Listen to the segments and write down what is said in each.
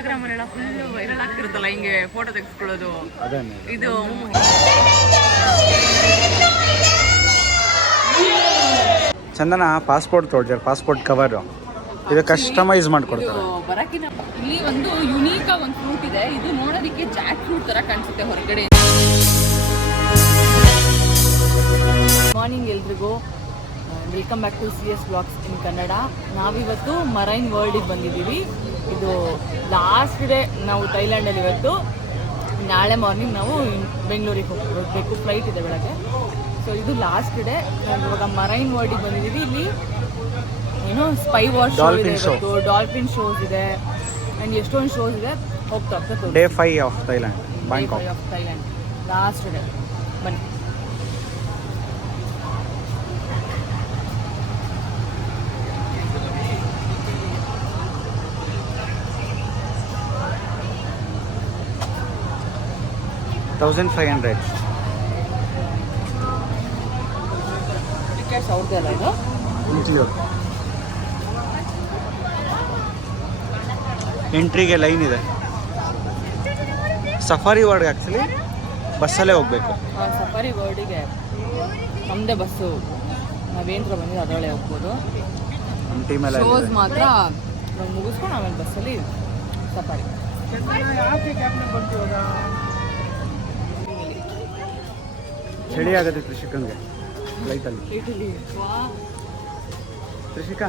Instagram ಅಲ್ಲೆಲ್ಲ full viral ಆಗ್ತಿರುತ್ತಲ್ಲ ಹಿಂಗೆ photo ತೆಗೆಸ್ಕೊಳ್ಳೋದು. ಇದು ಚಂದನ ಪಾಸ್ಪೋರ್ಟ್ ತೊಗೊಳ್ತಾರೆ, ಪಾಸ್ಪೋರ್ಟ್ ಕವರ್ ಇದು ಕಸ್ಟಮೈಸ್ ಮಾಡ್ಕೊಡ್ತಾರೆ. ಬರಕಿನ ಇಲ್ಲಿ ಒಂದು ಯುನೀಕ್ ಒಂದು ಫ್ರೂಟ್ ಇದೆ. ಇದು ನೋಡೋದಕ್ಕೆ ಜಾಕ್ ಫ್ರೂಟ್ ತರ ಕಾಣಿಸುತ್ತೆ ಹೊರಗಡೆ. ಮಾರ್ನಿಂಗ್ ಎಲ್ರಿಗೂ welcome back to CS vlogs in Kannada. ನಾವಿವತ್ತು ಮರೈನ್ ವರ್ಲ್ಡಿಗೆ ಬಂದಿದ್ದೀವಿ. ಇದು ಲಾಸ್ಟ್ ಡೇ ನಾವು ಥೈಲ್ಯಾಂಡಲ್ಲಿ. ಇವತ್ತು ನಾಳೆ ಮಾರ್ನಿಂಗ್ ನಾವು ಬೆಂಗಳೂರಿಗೆ ಹೋಗಬೇಕು, ಫ್ಲೈಟ್ ಇದೆ ಬೆಳಗ್ಗೆ. ಸೊ ಇದು ಲಾಸ್ಟ್ ಡೇ. ಇವಾಗ ಮರೈನ್ ವರ್ಲ್ಡಿಗೆ ಬಂದಿದ್ದೀವಿ. ಇಲ್ಲಿ ಏನೋ ಸ್ಪೈ ವಾಚ್ ಶೋ ಇದೆ, ಇವತ್ತು ಡಾಲ್ಫಿನ್ ಶೋಸ್ ಇದೆ ಆ್ಯಂಡ್ ಎಷ್ಟೊಂದು ಶೋಸ್ ಇದೆ. ಹೋಗ್ತಾ ಹೋಗ್ತಾ day 5 of Thailand, Bangkok of Thailand last day. ಬನ್ನಿ. $1,500 ಟಿಕೆಟ್ಸ್ ಅವ್ರದ್ದೇ ಅಲ್ಲ ಇದು. ಎಂಟ್ರಿಗೆ ಲೈನ್ ಇದೆ. ಸಫಾರಿ ವರ್ಡ್ಗೆ ಆ್ಯಕ್ಚುಲಿ ಬಸ್ಸಲ್ಲೇ ಹೋಗಬೇಕು. ಸಫಾರಿ ವರ್ಡಿಗೆ ನಮ್ಮದೇ ಬಸ್ಸು, ನಾವೇಂದ್ರ ಬಂದಿದ್ದು ಅದರಲ್ಲೇ ಹೋಗ್ಬೋದು. ನಮ್ಮ ಟೀಮೆಲ್ಲ ಶೋಸ್ ಮಾತ್ರ ನಾವು ಮುಗಿಸ್ಕೊಂಡು ಆಮೇಲೆ ಬಸ್ಸಲ್ಲಿ ಸಫಾರಿ. ಚಳಿ ಆಗುತ್ತೆ ಕೃಷಿಕಂಗೆ ಲೈಟಲ್ಲಿ. ಕೃಷಿಕ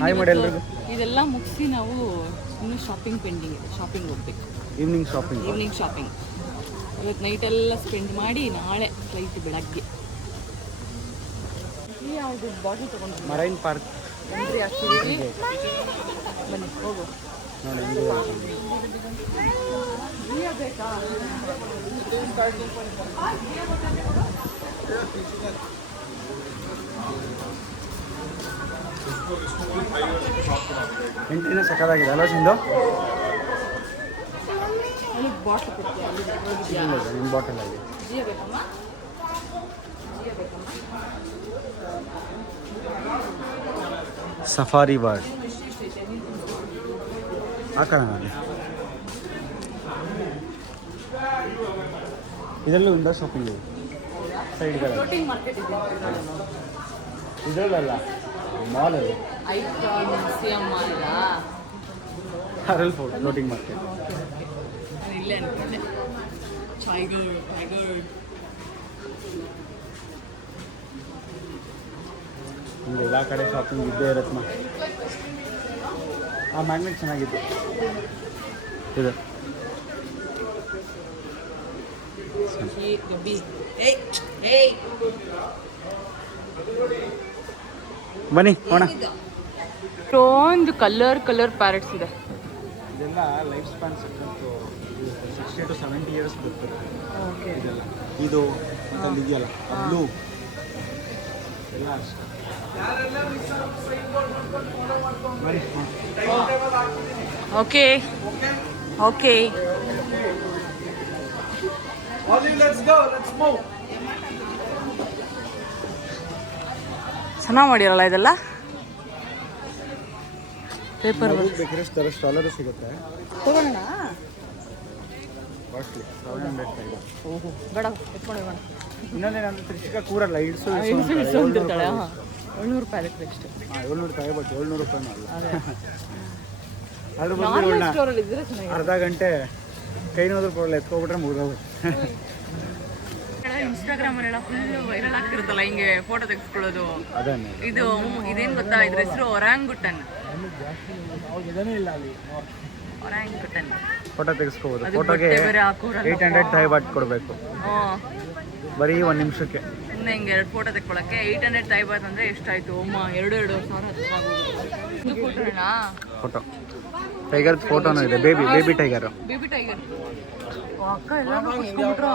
ಹಾಯ್ ಮಾಡಿ ಎಲ್ರಿಗೂ. ಇದೆಲ್ಲ ಮುಗಿಸಿ ನಾವು ಇನ್ನೂ ಶಾಪಿಂಗ್ ಪೆಂಡಿಂಗ್ ಇದೆ. ಶಾಪಿಂಗ್ ಹೋಗ್ಬೇಕು. ಈವ್ನಿಂಗ್ ಶಾಪಿಂಗ್ ಇವತ್ತು ನೈಟೆಲ್ಲ ಸ್ಪೆಂಡ್ ಮಾಡಿ ನಾಳೆ ಫ್ಲೈಟ್ ಬೆಳಗ್ಗೆ. ಯಾವುದು ಬಾಟಲ್ ತೊಗೊಂಡು ಮರೈನ್ ಪಾರ್ಕ್ ಎಂಟ್ರಿ ಆಗ್ತಿದ್ದೀವಿ. ಬನ್ನಿ ಹೋಗು. ನೋಡಿ ಬೇಕಾ? ಎಂಟ್ರಿನ ಸಕ್ಕದಾಗಿದೆ ಅಲ್ವಾ ಸಿಂಧು? ಬಾಟಲ್ ಕೊಡ್ತೀಯ? ನಿಮ್ಮ ಬಾಟಲ್ ಆಗಿ ಜಿಯೋ ಬೇಕಮ್ಮ? ಸಫಾರಿ ವರ್ಡ್ ಹಾಕೋಣ. ನಾನು ಇದರಲ್ಲೂ ವಿಂಡೋ ಶಾಪಿಂಗ್ ಇದೆ ಸೈಡ್ಗಳಲ್ಲಿ. ಇದರಲ್ಲ ಮಾಲಲ್ಲಿ ಹರಲ್ ಫೋರ್ಟ್ ಫ್ಲೋಟಿಂಗ್ ಮಾರ್ಕೆಟ್. ಇಲ್ಲೇ ಅನ್ಕೊಂಡೆ. ಹಿಂಗೆ ಎಲ್ಲ ಕಡೆ ಶಾಪಿಂಗ್ ಇದ್ದೇ ಇರತ್ತೆ. ಆ ಮ್ಯಾಗ್ನೆಟ್ ಚೆನ್ನಾಗಿತ್ತು ಇದು. ಬನ್ನಿ ಹೋಣ. ಎಷ್ಟೊಂದು ಕಲರ್ ಪ್ಯಾರೆಟ್ಸ್ ಇದೆ. ಇದೆಲ್ಲ ಲೈಫ್ ಸ್ಪ್ಯಾನ್ 60 to 70 ಇಯರ್ಸ್ ಬರ್ತದೆ. ಓಕೆ. ಇದೆಲ್ಲ ಇದು ಮತ್ತಲ್ಲಿ ಇದೆಯಲ್ಲ ಬ್ಲೂ ಎಲ್ಲ ಅಷ್ಟೇ. Okay okay. ಚೆನ್ನಾಗಿ ಮಾಡಿರಲ್ಲ ಇದೆಲ್ಲ. ಪೇಪರ್ ಬೇಕಾದ್ರೆ ಸ್ಟಾಲರು ಸಿಗುತ್ತೆ. ತಗೊಳ್ಳೋಣ. ಕಾಸ್ಟ್ಲಿ 700. ಓಹೋ ಬೇಡ, ಎತ್ಕೊಂಡು ಹೋಗೋಣ. ಇನ್ನೊಂದೇನಂದ್ರೆ ತ್ರಿಷಿಕಾ ಕೂರಲ್ಲ, ಇಳಿಸು ಅಂತಿರ್ತಾಳೆ. 700 ರೂಪಾಯಿ ಅದಕ್ಕೆ ಎಷ್ಟು? 700 ತಗೋ, ಬಟ್ 700 ರೂಪಾಯಿನೂ ಅಲ್ಲ. ಅದ್ರ ಬದಲು ಅರ್ಧ ಗಂಟೆ ಕೈ ನೋದ್ರ ಕೊಡಲ್ಲ, ಎತ್ಕೊಬಿಟ್ರೆ ಮುಗಿದೋಗುತ್ತೆ. ಇನ್ಸ್ಟಾಗ್ರಾಮ್ ಅಲ್ಲೆಲ್ಲ ಫುಲ್ ವೈರಲ್ ಆಗ್ತಿರುತ್ತಲ್ಲ ಹಿಂಗೆ ಫೋಟೋ ತೆಗೆಸ್ಕೊಳ್ಳೋದು. ಇದು ಇದೇನು ಗೊತ್ತಾ, ಇದ್ರ ಹೆಸರು ಒರಾಂಗುಟನ್. ಫೋಟೋ ತೆಗೆಸ್ಕೋಬೋದು. ಫೋಟೋಗೆ 800 ಥಾಯ್ ಬಾಟ್ ಕೊಡಬೇಕು ಬರೀ 1 ನಿಮಿಷಕ್ಕೆ. ಸುಮ್ಮನೆ ಹಿಂಗೆ 2 ಫೋಟೋ ತೆಕ್ಕೊಳ್ಳೋಕ್ಕೆ 800 ಥಾಯ್ ಬಾತ್ ಅಂದರೆ ಎಷ್ಟಾಯಿತು ಅಮ್ಮ? 2,000 ಫೋಟೋ ಟೈಗರ್ ಫೋಟೋನೂ ಇದೆ. Baby tiger. ಅಕ್ಕ ಎಲ್ಲ ಕುತ್ಕೊಂಡ್ಬಿಟ್ರು.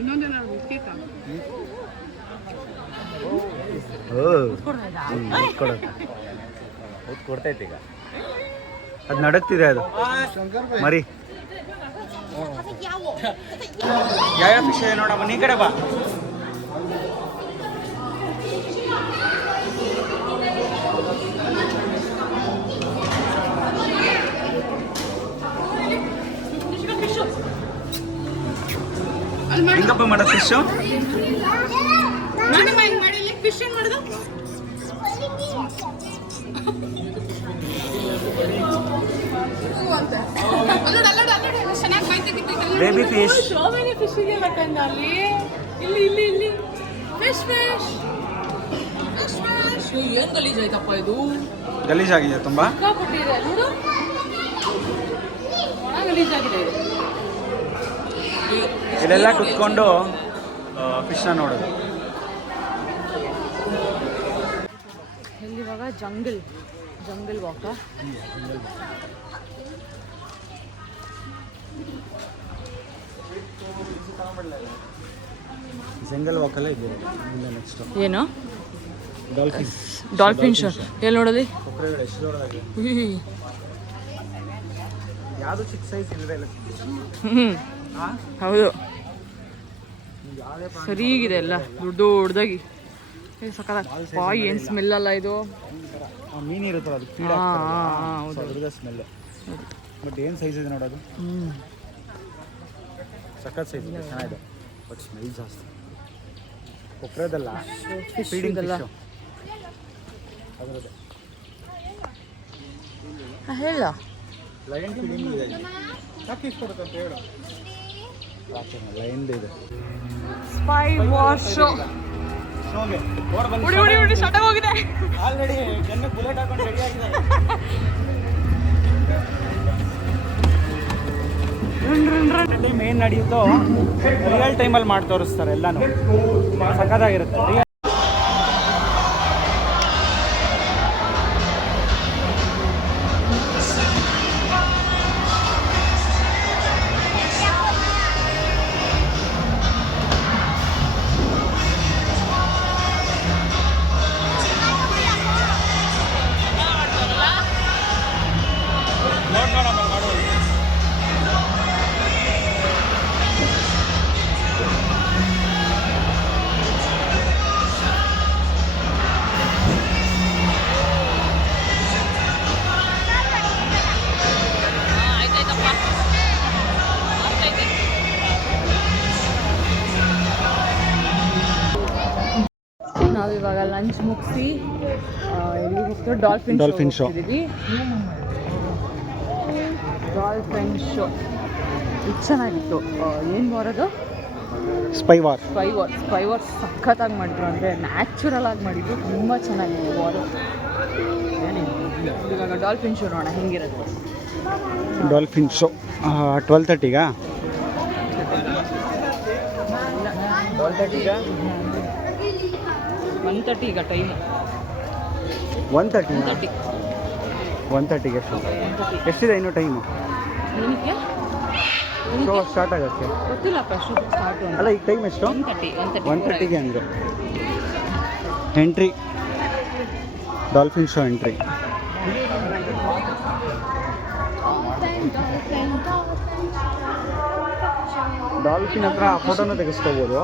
ಇನ್ನೊಂದೇನಾದ್ರು ಕೊಡ್ತೈತೆ ಈಗ. ಅದು ನಡಕ್ತಿದೆ, ಅದು ಮರಿ. ಯಾವ ಫಿಶ್ ಇದೆ ನೋಡಮ್ಮ, ನೀ ಕಡೆ ಬಾ. ಹೆಂಗಪ್ಪ ಮಾಡೋದು ಫಿಶು? ಫಿಶ್ ಏನ್ ಮಾಡೋದು? Baby fish. ಶೋಭನೆ ಫಿಶ್ ಇದೆ ಬೇಕಂದ ಅಲ್ಲಿ. ಇಲ್ಲಿ ಇಲ್ಲಿ ಇಲ್ಲಿ ಫಿಶ್ ಫಿಶ್ ಫಿಶ್ ಫಿಶ್. ಏನ್ ಗಲೀಜಾಯ್ತಪ್ಪ ಇದು. ಗಲೀಜಾಗಿದೆ ತುಂಬಾ. ಸಿಕ್ಕಾಪಟ್ಟಿದೆ ನೋಡು. ಒಣ ಗಲೀಜಾಗಿದೆ ಇದು. ಇಲ್ಲೆಲ್ಲ ಕುತ್ಕೊಂಡು ಫಿಶ್ನ ನೋಡೋದು. ಇಲ್ಲಿವಾಗ ಜಂಗಲ್ ವಾಕ. ಜಂಗಲ್ ವಾಕಲ್ಲೇ ಇದೆ ಮುಂದೆ ನೆಕ್ಸ್ಟ್. ಏನು? Dolphin show. ಎಲ್ಲಿ ನೋಡಲಿ? ಯಾವುದು ಚಿಕ್ಕ ಸೈಜ್ ಇಲ್ಲದೆ ಇಲ್ಲ. ಹೌದು, ಸರಿಗಿದೆ ಎಲ್ಲ ದೊಡ್ಡದಾಗಿ. ಸಕ್ಕತ್ತಾಗಿ ಏನು ಸ್ಮೆಲ್ ಅಲ್ಲ ಇದು. ಮೀನು ಇರುತ್ತಲ್ಲ ಅದು ಫೀಡ್ ಅದ್ರದ ಸ್ಮೆಲ್. ಬಟ್ ಏನು ಸೈಜ್ ಇದೆ ನೋಡೋದು. ಸಖತ್ ಸೈಜ್ ಇದೆ, ಚೆನ್ನಾಗಿದೆ. ಬಟ್ ಸ್ಮೆಲ್ ಜಾಸ್ತಿ. ಕೊಕ್ರೆದಲ್ಲ ಫೀಡಿಂಗ್ ಅಲ್ಲ ಅದರದ್ದು. ಹೇಳ. ಲಯನ್ ಫೀಡಿಂಗ್ ಇದೆ. ಯಾಕೆ ಇಷ್ಟ ಬರುತ್ತೆ ಅಂತ ಹೇಳು. ಲಯನ್ದು ಇದೆ. Spy wash show. ಉಡಿ ಶಟ ಹೋಗಿದೆ ಆಲ್ರೆಡಿ. ಜನ ಬುಲೆಟ್ ಹಾಕೊಂಡು ರೆಡಿ ಆಗಿದೆ. ಮೇನ್ ನಡೆಯುತ್ತೋ ರಿಯಲ್ ಟೈಮಲ್ಲಿ ಮಾಡಿ ತೋರಿಸ್ತಾರೆ ಎಲ್ಲಾನು. ಸಖತ್ತಾಗಿರುತ್ತೆ. ನಾವಿವಾಗ ಲಂಚ್ ಮುಗಿಸಿ ಎಲ್ಲಿ ಹೋಗ್ತೀವಿ? ಡಾಲ್ಫಿನ್ ಶೋ ಹೋಗ್ತಿದ್ದೀವಿ. ಡಾಲ್ಫಿನ್ ಶೋ ಇದು ಚೆನ್ನಾಗಿತ್ತು. ಏನು ಬರೋದು? ಸ್ಪೈ ವಾರ್ ಸಖತ್ತಾಗಿ ಮಾಡಿದ್ರು. ಅಂದರೆ ನ್ಯಾಚುರಲ್ ಆಗಿ ಮಾಡಿದ್ರು. ತುಂಬ ಚೆನ್ನಾಗಿತ್ತು ವಾರು. ಇವಾಗ ಡಾಲ್ಫಿನ್ ಶೋ ನೋಡೋಣ ಹೆಂಗಿರುತ್ತೆ. Dolphin show 12:30ಗಾ? 1:30 ಈಗ ಟೈಮು. 1:30ಗೆ ಶೋ. ಎಷ್ಟಿದೆ ಇನ್ನು ಟೈಮು? ಏನಕ್ಕೆ ಶೋ ಸ್ಟಾರ್ಟ್ ಆಗುತ್ತೆ ಗೊತ್ತಿಲ್ಲಪ್ಪ. ಅಷ್ಟೊತ್ತು ಸ್ಟಾರ್ಟು ಅಲ್ಲ. ಈಗ ಟೈಮ್ ಎಷ್ಟು? 1:30ಗೆ ಅಂದರೆ entry. Dolphin show entry. Dolphin ಹತ್ರ ಫೋಟೋನ ತೆಗೆಸ್ಕೋಬೋದು.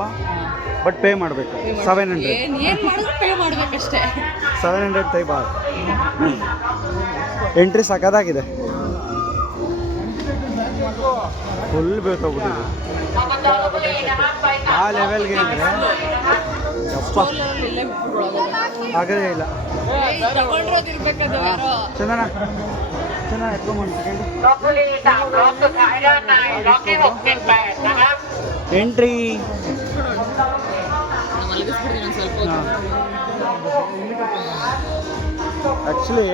ಬಟ್ ಪೇ ಮಾಡಬೇಕು. 700. ಏನು ಮಾಡಿದ್ರು ಪೇ ಮಾಡಬೇಕಷ್ಟೇ. 700 ಥೈ ಬಾರ್. ಎಂಟ್ರಿ ಸಖತ್ತಾಗಿದೆ. ಫುಲ್ ಬೇತೋಗ್ಬಿಟ್ಟಿದೆ ಆ ಲೆವೆಲ್ಗೆ. ಅಂದರೆ ಆಗದೇ ಇಲ್ಲ. ಚಂದನ ಎತ್ಕೊಂಡ್ಬಂದು ಎಂಟ್ರಿ. ಆ್ಯಕ್ಚುಲಿ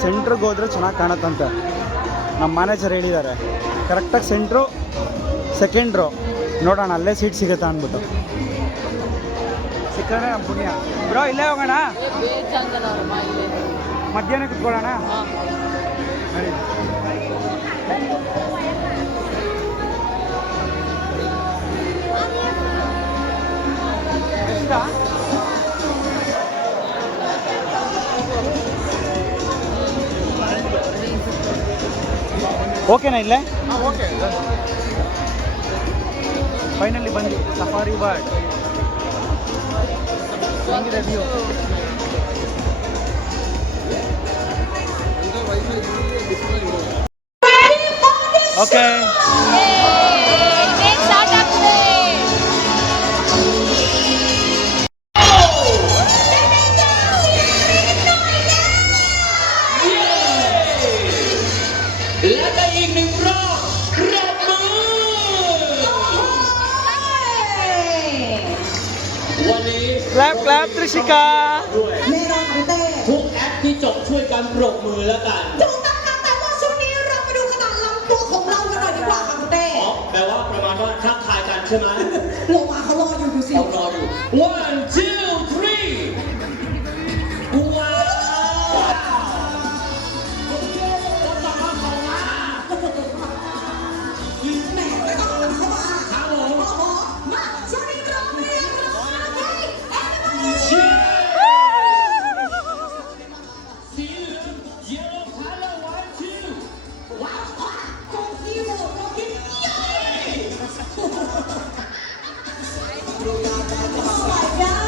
ಸೆಂಟ್ರಿಗೆ ಹೋದರೆ ಚೆನ್ನಾಗಿ ಕಾಣತ್ತಂತೆ. ನಮ್ಮ ಮ್ಯಾನೇಜರ್ ಹೇಳಿದ್ದಾರೆ ಕರೆಕ್ಟಾಗಿ ಸೆಂಟ್ರು ಸೆಕೆಂಡ್ ರೋ ನೋಡೋಣ, ಅಲ್ಲೇ ಸೀಟ್ ಸಿಗುತ್ತಾ ಅಂದ್ಬಿಟ್ಟು. ಸಿಕ್ಕಂದ್ರೆ ನಮ್ಮ ಪುಣ್ಯ. ಬ್ರೋ ಇಲ್ಲೇ ಹೋಗೋಣ, ಮಧ್ಯಾಹ್ನ ಕುತ್ಕೊಳ್ಳೋಣ. ನಡಿ. ಓಕೆನಾ ಇಲ್ಲೇ? ಓಕೆ. ಫೈನಲಿ ಬಂದು ಸಫಾರಿ ಬರ್ಡ್. ಹೆಂಗಿದೆ view? Okay. Rishika. แน่นอนค่ะพี่เต้ ทุกแอปที่จบช่วยกันปรบมือแล้วกัน ถูกต้องค่ะแต่ว่าช่วงนี้เรามาดูขนาดลำตัวของเรากันหน่อยดีกว่าค่ะพี่เต้ อ๋อแปลว่าประมาณว่าทักทายกันใช่ไหม ลงมาเขารออยู่ดูสิ เขารออยู่ one two three ว้าวโอเครถต่อมาของมา แหมไม่ต้องตามเข้ามา ครับผม โอ้โหมาช่วงนี้เราเรียนรู้ให้ everybody เชียร์สีเหลือง yellow color one two ว้าวว้าวกองทีโหดเราคิดใหญ่ Oh my god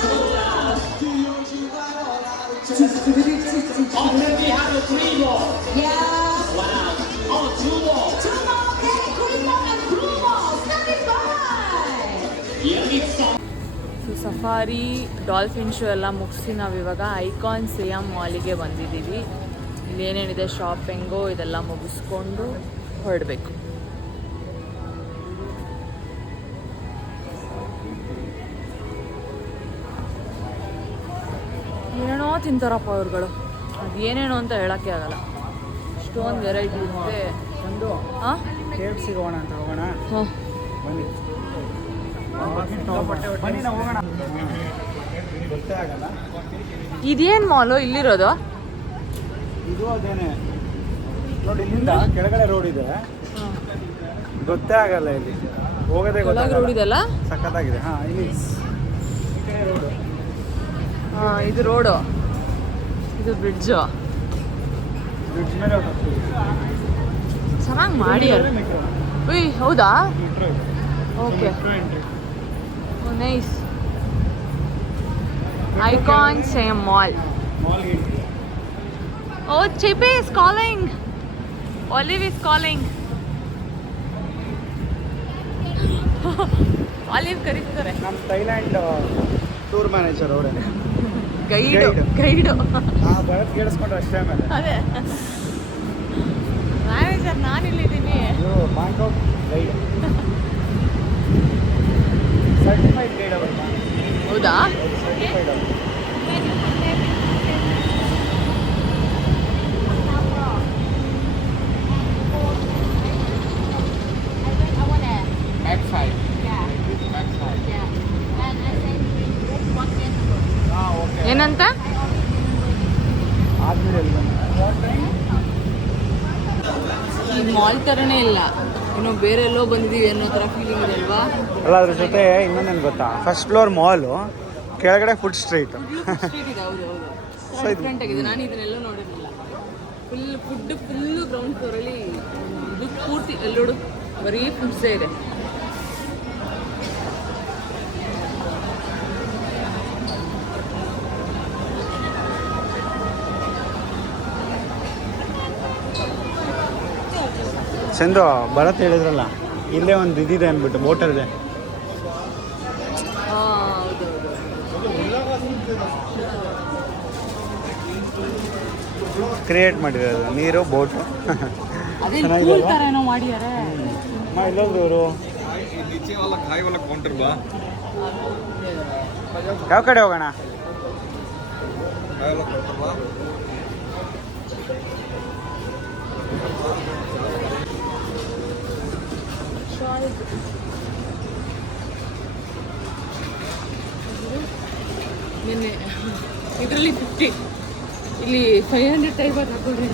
already have a three ball yeah wow oh two ball two more okay green ball and blue ball standing by เหลืออีกสอง so safari dolphin show ಎಲ್ಲ ಮುಗಿಸಿ ನಾವಿವಾಗ icon CM ಮಾಲಿಗೆ ಬಂದಿದ್ದೀವಿ. ಇಲ್ಲಿ ಏನೇನಿದೆ shopping ಇದೆಲ್ಲ ಮುಗಿಸ್ಕೊಂಡು ಹೊರಡಬೇಕು. ಏನೇನೋ ತಿಂತಾರಪ್ಪ ಅವ್ರುಗಳು, ಅದು ಏನೇನೋ ಅಂತ ಹೇಳೋಕ್ಕೆ ಆಗಲ್ಲ, ಅಷ್ಟೊಂದು ವೆರೈಟಿ ಇರುತ್ತೆ. ಒಂದು ಹಾಂ KFC ಗೆ ಹೋಗೋಣ ಅಂತ ಹೋಗೋಣ. ಹಾಂ ಬನ್ನಿ ಬನ್ನಿ ನಾವು ಹೋಗೋಣ. ಗೊತ್ತೇ ಆಗಲ್ಲ. ಇದೇನು ಮಾಲು ಇಲ್ಲಿರೋದು? ಇದು ಅದೇನೆ ನೋಡಿ, ಇಲ್ಲಿಂದ ಕೆಳಗಡೆ ರೋಡ್ ಇದೆ, ಗೊತ್ತೇ ಆಗಲ್ಲ ಇಲ್ಲಿ ಹೋಗೋದೇ ಒಳಗೆ ರೋಡ್ ಗೊತ್ತಾಗಲ್ಲ. ಇದೆಲ್ಲ. ಸಖತ್ತಾಗಿದೆ. ಹಾಂ ಇಲ್ಲಿ ಈ ಕಡೆ ರೋಡು, ಹಾಂ ಇದು ರೋಡು, ಇದು ಬ್ರಿಡ್ಜು. ಬ್ರಿಡ್ಜ್ ಮೇಲೆ ಹೋಗ್ತೀವಿ. ಚೆನ್ನಾಗಿ ಮಾಡ್ಯಾರ. ಉಯ್ ಹೌದಾ? Okay nice. Icon Siam mall. ಮಾಲ್ಗೆ ಓ ಚಿಪಿ is calling, Olive is calling. Olive ಕರೀತಾರೆ. ನಮ್ಮ ಥೈಲ್ಯಾಂಡ್ ಟೂರ್ ಮ್ಯಾನೇಜರ್ ಅವರೇ, ಗೈಡು Guide. ಗೈಡು. ಬರೋದು ಕೇಳಿಸ್ಕೊಂಡ್ರೆ ಅಷ್ಟೇ. ಆಮೇಲೆ ಅದೇ ಮ್ಯಾನೇಜರ್ ನಾನಿಲ್ಲಿದ್ದೀನಿ. ಇದು ಬ್ಯಾಂಕಾಕ್ ಗೈಡ್, ಸರ್ಟಿಫೈಡ್ ಗೈಡ್ ಅವರು. ಹೌದಾ? ಸರ್ಟಿಫೈಡ್ ಅವರು. Back side. Back side. ಹಾಂ ಓಕೆ. ಏನಂತ? ಆದ್ಮೇಲೆ ಎಲ್ಲಿ ಬನ್ನಿ. ಈ ಮಾಲ್ ಥರನೇ ಇಲ್ಲ, ಏನೋ ಬೇರೆ ಎಲ್ಲೋ ಬಂದಿದ್ದೀವಿ ಅನ್ನೋ ಥರ ಫೀಲಿಂಗ್ ಇದೆ ಅಲ್ವಾ? ಅಲ್ಲ, ಅದ್ರ ಜೊತೆ ಇನ್ನೊಂದೇನು ಗೊತ್ತಾ, ಫಸ್ಟ್ ಫ್ಲೋರ್ ಮಾಲು, ಕೆಳಗಡೆ ಫುಡ್ ಸ್ಟ್ರೀಟ್. ಸ್ಟ್ರೀಟ್ ಇದೆ. ಹೌದು ಹೌದು, So ಇದು- ಡಿಫ್ರೆಂಟ್ ಆಗಿದೆ. ನಾನು ಇದನ್ನೆಲ್ಲೂ ನೋಡಿರಲಿಲ್ಲ. ಫುಲ್ಲು ಗ್ರೌಂಡ್ ಫ್ಲೋರಲ್ಲಿ ಇದು ಪೂರ್ತಿ ಎಲ್ಲೋಡು ಬರೀ ಫುಡ್ಸೇ ಇದೆ. ಚಂದು ಭರತ್ ಹೇಳಿದ್ರಲ್ಲ, ಇಲ್ಲೇ ಒಂದು ಇದಿದೆ ಅಂದ್ಬಿಟ್ಟು, ಬೋಟಲ್ ಇದೆ. ಹೌದು ಕ್ರಿಯೇಟ್ ಮಾಡಿರೋದು, ನೀರು ಬೋಟು. ಅದೇ ಚೆನ್ನಾಗಿದೆ ಪೂಲ್ ಅಲ್ವಾ? ಥರ ಏನೋ ಮಾಡಿದ್ದಾರೆ. ಇಲ್ಲೋದ್ರು ಇವರು नीचे वाला खाई वाला काउंटर बा ಯಾವ ಕಡೆ ಹೋಗೋಣ? खाई वाला काउंटर बा ನಿನ್ನೆ ಇದರಲ್ಲಿ 50, ಇಲ್ಲಿ 500 ಟೈಬಾತ್ ಹಾಕೊಂಡ್ರೆ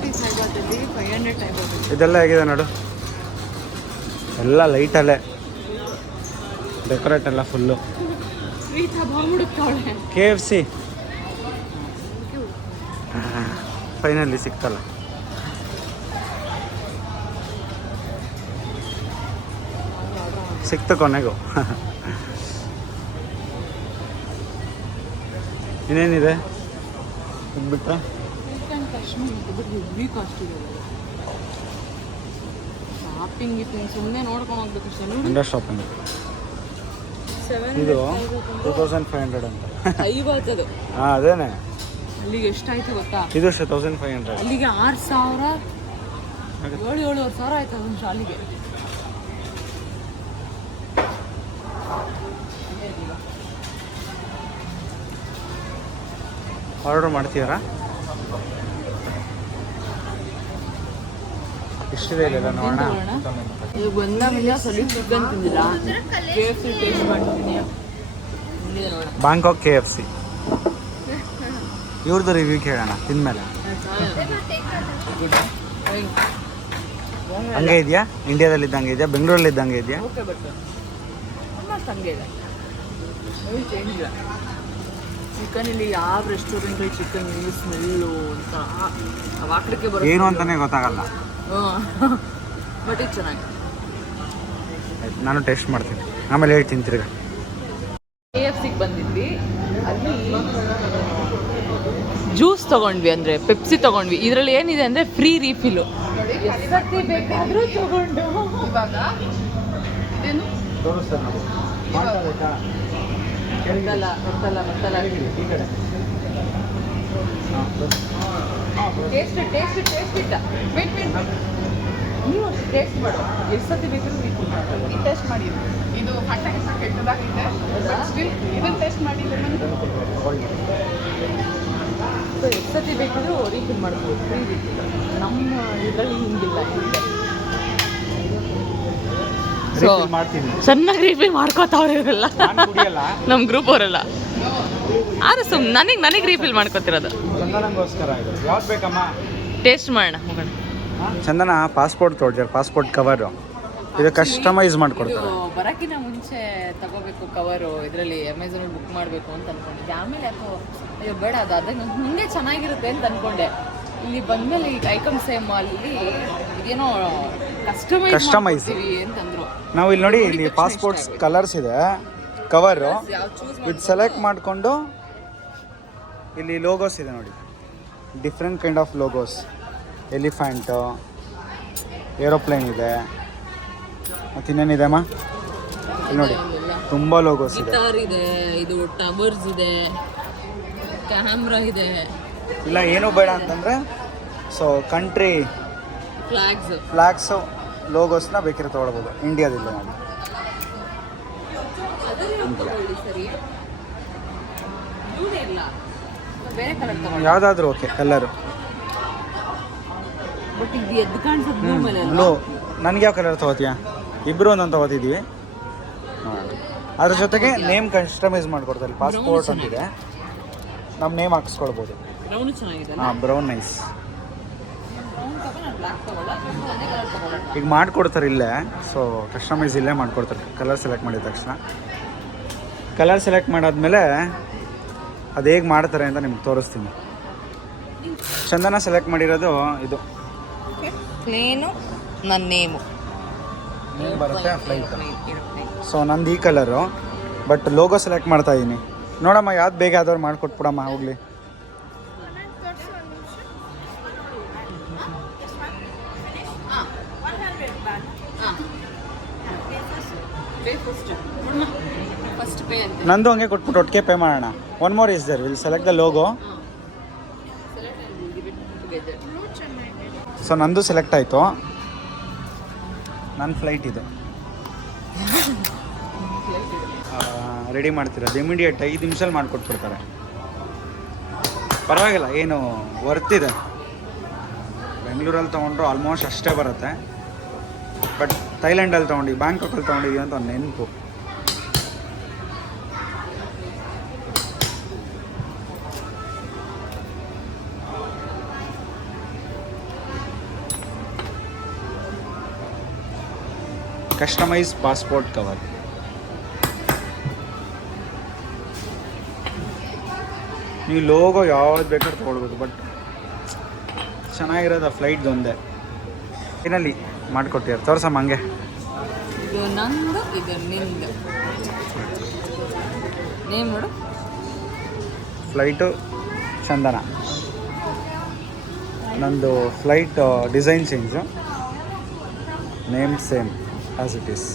50 ಟೈಬಾತಲ್ಲಿ 500 ಟೈಬಾತ್. ಇದೆಲ್ಲ ಹೇಗಿದೆ ನೋಡು, ಎಲ್ಲ ಲೈಟಲ್ಲೇ ಡೆಕೋರೇಟ್ ಎಲ್ಲ ಫುಲ್ಲು. ಸ್ವೀಟ್ ಹಬ್ಬ KFC ಫೈನಲಿ ಸಿಕ್ತಲ್ಲ. ಸಿಕ್ತು ಕೊನೆಗೂ. ಇನ್ನೇನಿದೆ ಬಿಟ್ರೆ? ಹೆವಿ ಕಾಸ್ಟ್ ಇದೆ. ಶಾಪಿಂಗ್ ಗಿಪಿಂಗ್ ಸುಮ್ಮನೆ ನೋಡ್ಕೊಂಡು ಹೋಗ್ಬೇಕು ಅಷ್ಟೇ. ಅಂಡರ್ ಶಾಪಿಂಗ್ ಇದು 2500 ಅಂತ. 50 ಅದು. ಹಾಂ ಅದೇನೆ, ಅಲ್ಲಿಗೆ ಎಷ್ಟಾಯ್ತು ಗೊತ್ತಾ? ಇದು 1500. ಅಲ್ಲಿಗೆ 6000 7,000 ಆಯ್ತು ಒಂದು ಶಾಲಿಗೆ. ಆರ್ಡರ್ ಮಾಡ್ತೀರಾ? ಇಷ್ಟಿದೆ ಇಲ್ಲ ನೋಡೋಣ. ಈಗ ಬಂದಾಗಿಂದ ಸಲಿ ಚಿಕನ್ ತಿಂದಿಲ್ಲ, KFC ಟೇಸ್ಟ್ ಮಾಡ್ತಿದ್ದೀನಿ. ಬ್ಯಾಂಕಾಕ್ KFC ಇವ್ರದ್ದು ರಿವ್ಯೂ ಕೇಳೋಣ ತಿಂದಮೇಲೆ. ಹಂಗೆ ಇದೆಯಾ? ಇಂಡಿಯಾದಲ್ಲಿ ಇದ್ದಂಗೆ ಇದೆಯಾ? ಬೆಂಗಳೂರಲ್ಲಿ ಇದ್ದಂಗೆ ಇದೆಯಾ? ಓಕೆ, ಬಟ್ ಆಲ್ಮೋಸ್ಟ್ ಹಂಗೆ ಇದೆ, ಚೇಂಜ್ ಇಲ್ಲ. ಚಿಕನ್ ಇಲ್ಲಿ ಯಾವ ರೆಸ್ಟೋರೆಂಟಲ್ಲಿ ಚಿಕನ್ ಇಲ್ಲಿ ಸ್ಮೆಲ್ಲು ಅಂತ ವಾಕಡಿಕೆ ಬರುತ್ತೆ, ಏನು ಅಂತಲೇ ಗೊತ್ತಾಗಲ್ಲ. ಬಟ್ ಇದು ಚೆನ್ನಾಗಿದೆ. ನಾನು ಟೇಸ್ಟ್ ಮಾಡ್ತೀನಿ, ಆಮೇಲೆ ಹೇಳಿ ತಿಂತಿರ್ಗ. KFCಗೆ ಬಂದಿದ್ವಿ, ಅಲ್ಲಿ ಜ್ಯೂಸ್ ತೊಗೊಂಡ್ವಿ, ಅಂದರೆ ಪೆಪ್ಸಿ ತೊಗೊಂಡ್ವಿ. ಇದರಲ್ಲಿ ಏನಿದೆ ಅಂದರೆ ಫ್ರೀ ರೀಫಿಲು, ಎಷ್ಟೊತ್ತಿ ಬೇಕಾದರೂ ತೊಗೊಂಡು. ಇವಾಗ ಇದೇನು ಮತ್ತಲ್ಲ ಟೇಸ್ಟ್ ಇಲ್ಲ. ವೇಟ್ ನೀವು ಅಷ್ಟು ಟೇಸ್ಟ್ ಮಾಡು, ಎಷ್ಟು ಸತಿ ಬೇಕಾದ್ರೂ ರೀಫಿಲ್ ಟೇಸ್ಟ್ ಮಾಡಿ. ಇದು ಹಟ್ಟಾಗಿ ಕೆಟ್ಟದಾಗಿದೆ, ಬಟ್ ಸ್ಟಿಲ್ ಇದನ್ನು ಟೇಸ್ಟ್ ಮಾಡಿಲ್ಲ. ಸೊ ಎಷ್ಟು ಸತಿ ಬೇಕಾದರೂ ರೀಫಿಲ್ ಮಾಡ್ಬೋದು, ಫ್ರೀ ರೀಫಿಲ್. ನಮ್ಮ ಇದರಲ್ಲಿ ಹಿಂಗಿಲ್ಲ. ಸೊ ಮಾಡ್ತೀನಿ, ಚೆನ್ನಾಗಿ ರೀಫಿಲ್ ಮಾಡ್ಕೋತಾವ್ರೆ ಇವರೆಲ್ಲ, ನಮ್ಮ ಗ್ರೂಪ್ ಅವರೆಲ್ಲ. ಆದ್ರೆ ನನಗೆ ರೀಫಿಲ್ ಮಾಡ್ಕೋತಿರೋದು. ಚಂದನಂಗೋಸ್ಕರ ಇದು. ಯಾವ್ದು ಬೇಕಮ್ಮ? ಟೇಸ್ಟ್ ಮಾಡೋಣ ಹೋಗೋಣ. ಚಂದನ ಪಾಸ್ಪೋರ್ಟ್ ತೊಗೊಳ್ತಾರೆ, ಪಾಸ್ಪೋರ್ಟ್ ಕವರು. ಇದು ಕಸ್ಟಮೈಸ್ ಮಾಡ್ಕೊಡ್ತಾರೆ. ಬರೋಕ್ಕಿಂತ ಮುಂಚೆ ತಗೋಬೇಕು ಕವರು, ಇದರಲ್ಲಿ ಅಮೆಝಾನಲ್ಲಿ ಬುಕ್ ಮಾಡಬೇಕು ಅಂತ ಅಂದ್ಕೊಂಡಿದ್ದೆ. ಆಮೇಲೆ ಯಾಕೋ ಅಯ್ಯೋ ಬೇಡ, ಅದು ಅದಂಗೆ ಮುಂದೆ ಚೆನ್ನಾಗಿರುತ್ತೆ ಅಂತ ಅಂದ್ಕೊಂಡೆ. ಇಲ್ಲಿ ಬಂದಮೇಲೆ ಈಗ ಐಟಮ್ ಸೇಮ್, ಅಲ್ಲಿ ಏನೋ ಕಸ್ಟಮೈಸ್ ಅಂತಂದ್ರು. ನಾವು ಇಲ್ಲಿ ನೋಡಿ, ಇಲ್ಲಿ ಪಾಸ್ಪೋರ್ಟ್ಸ್ ಕಲರ್ಸ್ ಇದೆ, ಕವರು ಇದು ಸೆಲೆಕ್ಟ್ ಮಾಡಿಕೊಂಡು ಇಲ್ಲಿ ಲೋಗೋಸ್ ಇದೆ ನೋಡಿ, different kind of logos. Elephant, aeroplane ಇದೆ, ಮತ್ತು ಇನ್ನೇನಿದೆ ಅಮ್ಮ ಇಲ್ಲಿ ನೋಡಿ, ತುಂಬ ಲೋಗೋಸ್ ಇದೆ. ಗಿಟಾರ್ ಇದೆ, ಇದು ಟವರ್ಸ್ ಇದೆ, ಕ್ಯಾಮ್ರಾ ಇದೆ. ಇಲ್ಲ ಏನೂ ಬೇಡ ಅಂತಂದರೆ ಸೊ ಕಂಟ್ರಿ ಫ್ಲಾಗ್ಸು ಲೋಗೋಸ್ನ ಬೇಕಿರೋ ತೊಗೊಳ್ಬೋದು. ಇಂಡಿಯಾದಿಲ್ಲ ನೋಡಿ, ಯಾವುದಾದ್ರೂ ಓಕೆ ಕಲರು. ಬಟ್ ಇದು ಎದ್ದು ಕಾಣಿಸೋದು ಬ್ಲೂ ಮೇಲೆ ಅಲ್ಲ? ಬ್ಲೂ. ನನಗೆ ಯಾವ ಕಲರ್ ತೊಗೋತೀಯಾ? ಇಬ್ಬರು ಒಂದೊಂದು ತೊಗೋತಿದ್ದೀವಿ. ಅದ್ರ ಜೊತೆಗೆ ನೇಮ್ ಕಸ್ಟಮೈಸ್ ಮಾಡಿಕೊಡ್ತಾರೆ. ಪಾಸ್ಪೋರ್ಟ್ ಅಂತಿದೆ, ನಮ್ಮ ನೇಮ್ ಹಾಕಿಸ್ಕೊಳ್ಬೋದು. ಬ್ರೌನ್ ಚೆನ್ನಾಗಿದೆ. ಹಾಂ, ಬ್ರೌನ್ ನೈಸ್. ಬ್ಲ್ಯಾಕ್ ತಗೊಳ್ಳ, ಅದೇ ಕಲರ್ ತಗೊಳ್ಳ. ಈಗ ಮಾಡಿಕೊಡ್ತಾರೆ ಇಲ್ಲೇ, ಸೊ ಕಸ್ಟಮೈಸ್ ಇಲ್ಲೇ ಮಾಡಿಕೊಡ್ತಾರೆ. ಕಲರ್ ಸೆಲೆಕ್ಟ್ ಮಾಡಿದ ತಕ್ಷಣ, ಕಲರ್ ಸೆಲೆಕ್ಟ್ ಮಾಡಾದ್ಮೇಲೆ ಅದು ಹೇಗೆ ಮಾಡ್ತಾರೆ ಅಂತ ನಿಮ್ಗೆ ತೋರಿಸ್ತೀನಿ. ಚಂದನ ಸೆಲೆಕ್ಟ್ ಮಾಡಿರೋದು ಇದು ಪ್ಲೇನು, ನನ್ನ ನೇಮು ಬರುತ್ತೆ ಫ್ಲೈಟ್. ಸೊ ನಂದು ಈ ಕಲರು, ಬಟ್ ಲೋಗೋ ಸೆಲೆಕ್ಟ್ ಮಾಡ್ತಾ ಇದ್ದೀನಿ. ನೋಡಮ್ಮ ಯಾವ್ದು ಬೇಗ ಯಾವ್ದಾದ್ರು ಮಾಡಿಕೊಟ್ಬಿಡಮ್ಮ ಹೋಗಲಿ. ಫಸ್ಟ್ ಪೇ ಅಂತ ನಂದು ಹಂಗೆ ಕೊಟ್ಬಿಟ್ಟು ಒಟ್ಟಿಗೆ ಪೇ ಮಾಡೋಣ. One more is there, will select the logo. So ನಂದು ಸೆಲೆಕ್ಟ್ ಆಯಿತು, ನನ್ನ ಫ್ಲೈಟ್ ಇದು. ರೆಡಿ ಮಾಡ್ತಿರೋದು ಇಮಿಡಿಯೇಟ್ 5 ನಿಮಿಷದಲ್ಲಿ ಮಾಡಿಕೊಟ್ಬಿಡ್ತಾರೆ. ಪರವಾಗಿಲ್ಲ, ಏನು ವರ್ತ್ ಇದೆ. ಬೆಂಗಳೂರಲ್ಲಿ ತೊಗೊಂಡ್ರು ಆಲ್ಮೋಸ್ಟ್ ಅಷ್ಟೇ ಬರುತ್ತೆ, ಬಟ್ ಥೈಲ್ಯಾಂಡಲ್ಲಿ ತೊಗೊಂಡು ಬ್ಯಾಂಕಾಕಲ್ಲಿ ತೊಗೊಂಡಿದ್ದೀವಿ ಅಂತ ಒಂದು ನೆನಪು. Customise passport cover. ನೀವು ಲೋಗೋ ಯಾವ್ದು ಬೇಕಾದ್ರೂ ತೊಗೊಳ್ಬೋದು, ಬಟ್ ಚೆನ್ನಾಗಿರೋದು ಫ್ಲೈಟ್ದು ಒಂದೇ. ಏನಲ್ಲಿ ಮಾಡಿಕೊಟ್ಟಿದ್ದಾರೆ, ತೋರ್ಸಮ್ಮ ಹಂಗೆ. ಇದು ನಂದು, ಇದು ನಿಂದು. ನೇಮ್ ನೋಡು, ಫ್ಲೈಟು ಚಂದನ. ನಂದು flight design change, name same as it is.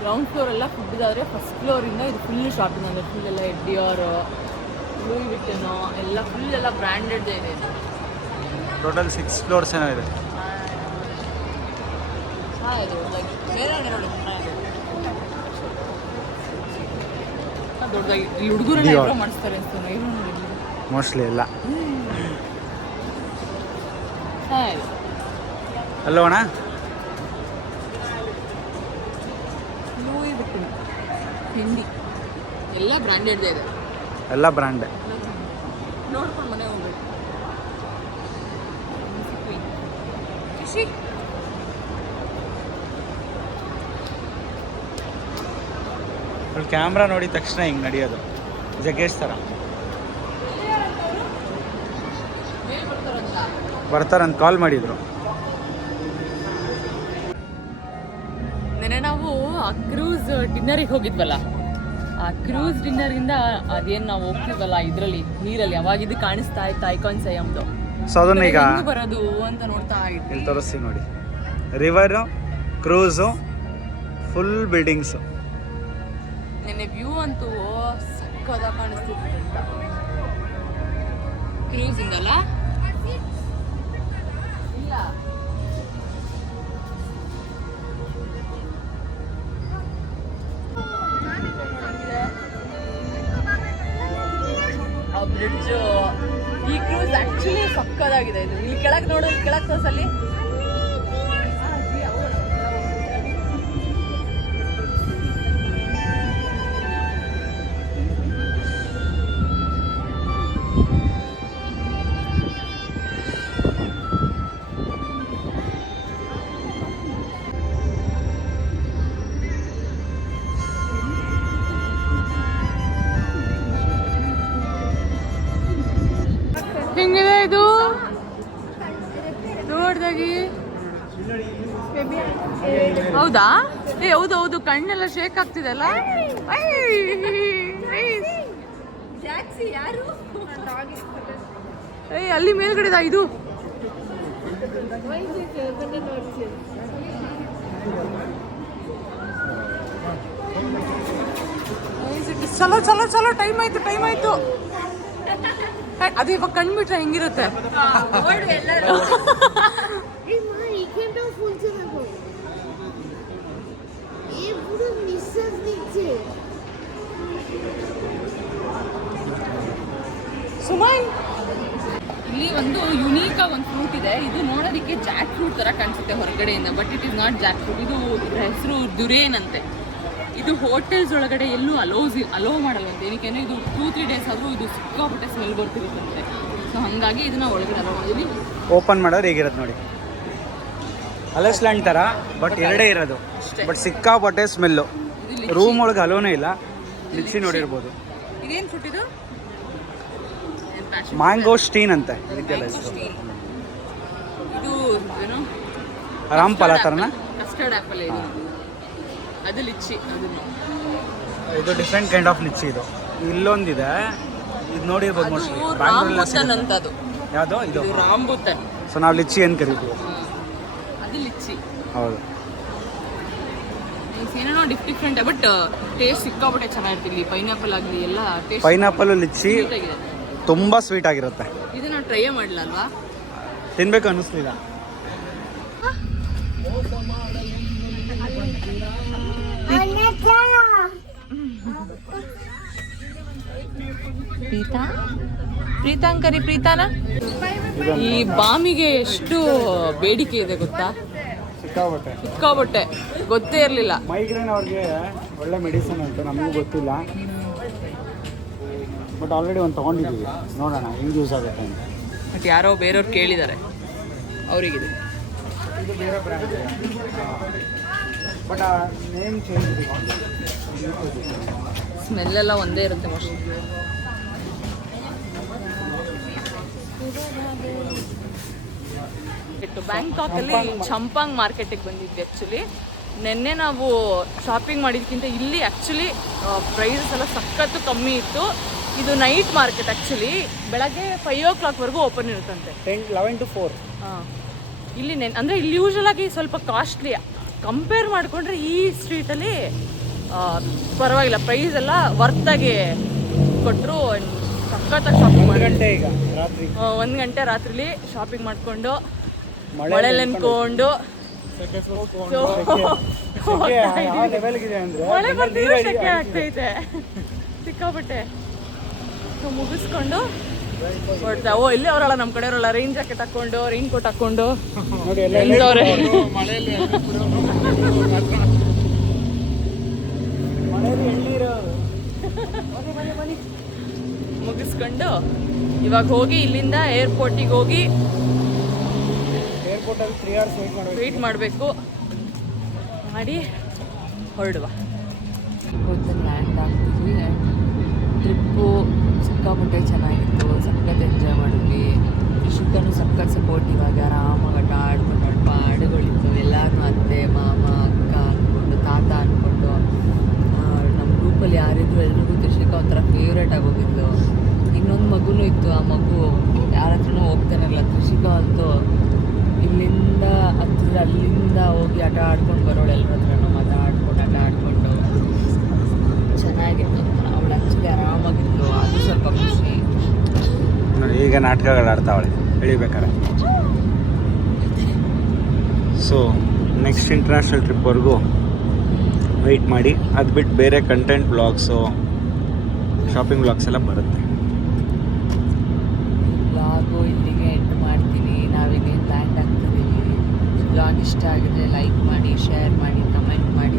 Ground floor ಎಲ್ಲ ಫುಡ್ದಾದರೆ ಫಸ್ಟ್ ಫ್ಲೋರಿಂದ ಇದು ಫುಲ್ ಶಾಪಿಂಗ್, ಅಂದರೆ ಫುಲ್ ಎಲ್ಲ ಎಡ್ಡಿಯರ್, ಲೂಯಿ ವಿಟ್ಟನು ಎಲ್ಲ ಫುಲ್ ಎಲ್ಲ ಬ್ರ್ಯಾಂಡೆಡ್ ಇದೆ. ಟೋಟಲ್ 6 ಫ್ಲೋರ್ಸ್ ಏನೋ ಇದೆ. ಚೆನ್ನಾಗಿದೆ, ಲೈಕ್ ಬೇರೆ ನೋಡಿ ಚೆನ್ನಾಗಿದೆ. ದೊಡ್ಡದಾಗಿ ಇಲ್ಲಿ ಹುಡುಗರೆಲ್ಲ Dior. ಏನೋ ಮಾಡಿಸ್ತಾರೆ ಅನ್ಸ್ತಾನೆ ಏನೋ ನೋಡಿ ಮೋಸ್ಟ್ಲಿ ಎಲ್ಲ ಹಾಯ್ ಅಲ್ಲೋಣ. ಲೂಯಿ ಬಿಟ್ಟು ಹಿಂಡಿ ಎಲ್ಲ ಬ್ರ್ಯಾಂಡೆಡ್ ಇದೆ ಎಲ್ಲ ಬ್ರ್ಯಾಂಡ್. ನೋಡ್ಕೊಂಡು ಮನೆ ಹೋಗ್ಬೇಕು. ಖುಷಿ ಅಲ್ಲಿ ಕ್ಯಾಮ್ರಾ ನೋಡಿದ ತಕ್ಷಣ ಹಿಂಗೆ ನಡೆಯೋದು ಜಗ್ಗೇಶ್ ಥರ ಬರ್ತಾರಂತ ಕಾಲ್ ಮಾಡಿದ್ರು. ನೆನೆ ನಾವು ಆ ಕ್ರೂಸ್ ಡಿನ್ನರಿಗೆ ಹೋಗಿದ್ವಲ್ಲ, ಆ ಕ್ರೂಸ್ ಡಿನ್ನರಿಂದ ಅದೇನು ನಾವು ಹೋಗ್ತಿದ್ವಲ್ಲ ಇದರಲ್ಲಿ ನೀರಲ್ಲಿ ಅವಾಗ ಇದು ಕಾಣಿಸ್ತಾ ಇತ್ತು ಐಕಾನ್ ಸೈಯಮ್ದು. ಸೊ ಅದನ್ನ ಈಗ ಹೆಂಗ್ ಬರೋದು ಅಂತ ನೋಡ್ತಾ ಇದ್ವಿ. ಇಲ್ಲಿ ತೋರಿಸ್ತೀವಿ ನೋಡಿ. River, cruise, full buildings. ನೆನ್ನೆ ವ್ಯೂ ಅಂತೂ ಸಕ್ಕದ ಕಾಣಿಸ್ತಿತ್ತು ಕ್ರೂಸ್ ಇಂದಲ್ಲ. ಇಲ್ಲ ಆ ಬ್ರಿಡ್ಜ್, ಈ ಕ್ರೂಸ್ ಆಕ್ಚುಲಿ ಸಕ್ಕದಾಗಿದೆ. ಇದು ಇಲ್ಲಿ ಕೆಳಗೆ ನೋಡು, ಇಲ್ಲಿ ಕೆಳಗೆ ತೋರ್ಸಲ್ಲಿ. ಹೆಂಗಿದೆ ಇದು ದೊಡ್ಡದಾಗಿ? ಹೌದಾ? ಹೌದು ಹೌದು, ಕಣ್ಣೆಲ್ಲ ಶೇಕ್ ಆಗ್ತಿದೆ ಅಲ್ಲ. ಅಲ್ಲಿ ಮೇಲ್ಗಡೆ ಇದು ಚಲೋ ಚಲೋ ಚಲೋ, ಟೈಮ್ ಆಯ್ತು. ಅದು ಇವಾಗ ಕಣ್ಬಿಟ್ರೆ ಹೆಂಗಿರುತ್ತೆ? ಸುಮನ್, ಇಲ್ಲಿ ಒಂದು ಯುನೀಕ್ ಆಗಿ ಒಂದು ಫ್ರೂಟ್ ಇದೆ. ಇದು ನೋಡೋದಕ್ಕೆ ಜಾಕ್ ಫ್ರೂಟ್ ತರ ಕಾಣಿಸುತ್ತೆ ಹೊರಗಡೆಯಿಂದ, but it is not Jack fruit. ಇದು ಹೆಸರು ದುರೇನ್ ಅಂತೆ. ಇದು ಹೋಟೆಲ್ಸ್ ಒಳಗಡೆ ಎಲ್ಲೂ ಅಲೋ ಮಾಡಲ್ವಂತೆ. ಏನಕ್ಕೆ ಇದು 2-3 ಡೇಸ್ ಆದರೂ ಇದು ಸಿಕ್ಕಾಪಟ್ಟೆ ಸ್ಮೆಲ್ ಬರ್ತಿರುತ್ತಂತೆ. ಸೊ ಹಾಗಾಗಿ ಇದನ್ನ ಒಳಗಡೆ ಅಲೋ ಮಾಡಿದ್ವಿ. ಓಪನ್ ಮಾಡೋರು ಹೇಗಿರುತ್ತೆ ನೋಡಿ, ಅಲಸ್ಲ್ಯಾಂಡ್ ಥರ, ಬಟ್ ಎರಡೇ ಇರೋದು. ಬಟ್ ಸಿಕ್ಕಾಪಟ್ಟೆ ಸ್ಮೆಲ್ಲು. ರೂಮ್ ಒಳಗೆ ಅಲೋನೇ ಇಲ್ಲ. ಲಿಚ್ಚಿ ನೋಡಿರ್ಬೋದು. ಇದೇನು ಫ್ರೂಟ್ ಇದು? ಮ್ಯಾಂಗೋ ಸ್ಟೀನ್ ಅಂತೆ ಇದೆಲ್ಲ ಹೆಸರು. ಇದು ಏನು ರಾಮ್ಫಲ ಥರನ? ಕಸ್ಟರ್ಡ್ ಆ್ಯಪಲ್ ಇದು. ಅದು ಲಿಚ್ಚಿ. ಇದು ಡಿಫ್ರೆಂಟ್ ಕೈಂಡ್ ಆಫ್ ಲಿಚ್ಚಿ. ಇದು ಇಲ್ಲೊಂದಿದೆ, ಇದು ನೋಡಿರ್ಬೋದು ಮೋಸ್ಟ್ಲಿ. ರಾಂಬುತನ್ ಅಂತದು. ಯಾವುದು ಇದು? ರಾಂಬುತನ್. ಸೊ ನಾವು ಲಿಚ್ಚಿ ಏನು ಕರಿತೀವಿ, ಅದು ಲಿಚ್ಚಿ. ಹೌದು. ಏನೇನೋ ಡಿಫ್ರೆಂಟ್, ಬಟ್ ಟೇಸ್ಟ್ ಸಿಕ್ಕಾಪಟ್ಟೆ ಚೆನ್ನಾಗಿರ್ತಿಲ್ಲಿ. ಪೈನಾಪಲ್ ಆಗಲಿ ಎಲ್ಲ ಟೇಸ್ಟ್. ಪೈನಾಪಲ್ ಲಿಚ್ಚಿ ಆಗಿದೆ, ತುಂಬ ಸ್ವೀಟ್ ಆಗಿರುತ್ತೆ. ಇದು ನಾವು ಟ್ರೈ ಮಾಡಲಿಲ್ಲ ಅಲ್ವಾ, ತಿನ್ಬೇಕು ಅನ್ನಿಸ್ಲಿಲ್ಲ. ಪ್ರೀತಾಂಕರಿ ಪ್ರೀತಾನ. ಈ ಬಾಮಿಗೆ ಎಷ್ಟು ಬೇಡಿಕೆ ಇದೆ ಗೊತ್ತಾ? ಸಿಕ್ಕಾಬಟ್ಟೆ ಗೊತ್ತೇ ಇರಲಿಲ್ಲ. ಮೈಗ್ರೇನ್ ಅವ್ರಿಗೆ ಒಳ್ಳೆ ಮೆಡಿಸಿನ್ ಅಂತ ನಮಗೂ ಗೊತ್ತಿಲ್ಲ, ಬಟ್ ಆಲ್ರೆಡಿ ಒಂದು ತೊಗೊಂಡಿದ್ದೀವಿ. ನೋಡೋಣ ಹೆಂಗೆ ಯೂಸ್ ಆಗುತ್ತೆ ಅಂತ. ಬಟ್ ಯಾರೋ ಬೇರೆಯವ್ರು ಕೇಳಿದ್ದಾರೆ, ಅವರಿಗಿದೆ. ಇದು ಬೇರೆ ಬ್ರ್ಯಾಂಡ್, ಬಟ್ ನೇಮ್ ಚೇಂಜ್. ಸ್ಮೆಲ್ಲೆಲ್ಲ ಒಂದೇ ಇರುತ್ತೆ ಮೋಸ್ಟ್ಲಿ. ಬ್ಯಾಂಕಾಕಲ್ಲಿ ಚಂಪಾಂಗ್ ಮಾರ್ಕೆಟಿಗೆ ಬಂದಿದ್ವಿ. ಆ್ಯಕ್ಚುಲಿ ನಿನ್ನೆ ನಾವು ಶಾಪಿಂಗ್ ಮಾಡಿದ್ಕಿಂತ ಇಲ್ಲಿ ಆ್ಯಕ್ಚುಲಿ ಪ್ರೈಸಸ್ ಎಲ್ಲ ಸಖತ್ತು ಕಮ್ಮಿ ಇತ್ತು. ಇದು ನೈಟ್ ಮಾರ್ಕೆಟ್. ಆ್ಯಕ್ಚುಲಿ ಬೆಳಗ್ಗೆ 5 o'clockವರೆಗೂ ಓಪನ್ ಇರುತ್ತಂತೆ. 11 to 4. ಹಾಂ, ಇಲ್ಲಿ ಅಂದರೆ ಇಲ್ಲಿ ಯೂಶ್ವಲಾಗಿ ಸ್ವಲ್ಪ ಕಾಸ್ಟ್ಲಿ ಕಂಪೇರ್ ಮಾಡಿಕೊಂಡ್ರೆ ಈ ಸ್ಟ್ರೀಟಲ್ಲಿ ಪರವಾಗಿಲ್ಲ. ಪ್ರೈಸ್ ಎಲ್ಲ ವರ್ತಾಗಿ ಕೊಟ್ಟರು. ಸಖತ್ತಾಗಿ ಶಾಪಿಂಗ್ ಮಾಡಿ 1 ಗಂಟೆ ರಾತ್ರಿಲಿ ಶಾಪಿಂಗ್ ಮಾಡಿಕೊಂಡು ಮಳೆ ನೆನ್ಕೊಂಡು ಮಳೆ ಬರ್ತಿದ್ರೆ ಶೆಕೆ ಆಗ್ತೈತೆ. ಸಿಕ್ಕಾಪಟ್ಟೆ. ಸೊ ಮುಗಿಸ್ಕೊಂಡು ಹೊಡ್ತಾ ಓ ಇಲ್ಲಿ ಅವರಲ್ಲ ನಮ್ಮ ಕಡೆ ಅವರಲ್ಲ ರೈನ್ ಜಾಕೆಟ್ ಹಾಕ್ಕೊಂಡು ರೈನ್ ಕೋಟ್ ಹಾಕ್ಕೊಂಡು ನೋಡಿ ಎಂದವ್ರೆ ಮಳೆಯಲ್ಲಿ ಮುಗಿಸ್ಕೊಂಡು ಇವಾಗ ಹೋಗಿ ಇಲ್ಲಿಂದ ಏರ್ಪೋರ್ಟಿಗೆ ಹೋಗಿ ಏರ್ಪೋರ್ಟಲ್ಲಿ 3 hours ವೆಯ್ಟ್ ಮಾಡಬೇಕು. ಮಾಡಿ ಹೊರಡುವ. ಇವತ್ತು ಲ್ಯಾಂಡ್ ಆಗ್ತಿದ್ವಿ. ಟ್ರಿಪ್ಪು ಸಿಕ್ಕಾಪಟ್ಟೆ ಚೆನ್ನಾಗಿತ್ತು. ಸಖತ್ ಎಂಜಾಯ್ ಮಾಡಿದ್ವಿ. ಋಷಿಕನು ಸಖತ್ ಸಪೋರ್ಟಿವ್ ಆಗಿ ಆರಾಮಾಗಿ ಆಟ ಆಡ್ಕೊಂಡು ಹಾಡುಗಳಿತ್ತು. ಎಲ್ಲರೂ ಅತ್ತೆ ಮಾಮ ಅಕ್ಕ ಅಂದ್ಕೊಂಡು ತಾತ ಅಂದ್ಕೊಂಡು ನಮ್ಮ ಗ್ರೂಪಲ್ಲಿ ಯಾರಿದ್ರು ಎಲ್ರಿಗೂ ಋಷಿಕ ಒಂಥರ ಫೇವ್ರೇಟ್ ಆಗೋಗಿದ್ದು. ಇನ್ನೊಂದು ಮಗುನೂ ಇತ್ತು. ಆ ಮಗು ಯಾರ ಹತ್ರನೂ ಹೋಗ್ತಾನೆ ಇರಲ್ಲ. ಋಷಿಕ ಅಂತೂ ಇಲ್ಲಿಂದ ಹತ್ತಿರ ಅಲ್ಲಿಂದ ಹೋಗಿ ಆಟ ಆಡ್ಕೊಂಡು ಬರೋಳು. ಎಲ್ಲರ ಹತ್ರನೂ ಮಾತಾಡ್ಕೊಂಡು ಆಟ ಆಡ್ಕೊಂಡು ಚೆನ್ನಾಗಿತ್ತು. ಅವಳು ಆ್ಯಕ್ಚುಲಿ ಆರಾಮಾಗಿತ್ತು. ಅದು ಸ್ವಲ್ಪ ಖುಷಿ. ನೋಡಿ ಈಗ ನಾಟಕಗಳು ಆಡ್ತಾವಳೆ ಇಳಿಬೇಕಾರೆ. ಸೊ ನೆಕ್ಸ್ಟ್ ಇಂಟರ್ನ್ಯಾಷನಲ್ ಟ್ರಿಪ್ವರೆಗೂ ವೆಯ್ಟ್ ಮಾಡಿ. ಅದು ಬಿಟ್ಟು ಬೇರೆ ಕಂಟೆಂಟ್ ಬ್ಲಾಗ್ಸು ಶಾಪಿಂಗ್ ಬ್ಲಾಗ್ಸ್ ಎಲ್ಲ ಬರುತ್ತೆ. ಬ್ಲಾಗು ಇಲ್ಲಿಗೆ ಎಂಡ್ ಮಾಡ್ತೀನಿ. ನಾವೀಗ ಲ್ಯಾಂಡ್ ಆಗ್ತಿದ್ದೀವಿ. ಬ್ಲಾಗ್ ಇಷ್ಟ ಆಗಿದ್ರೆ ಲೈಕ್ ಮಾಡಿ, ಶೇರ್ ಮಾಡಿ, ಕಮೆಂಟ್ ಮಾಡಿ,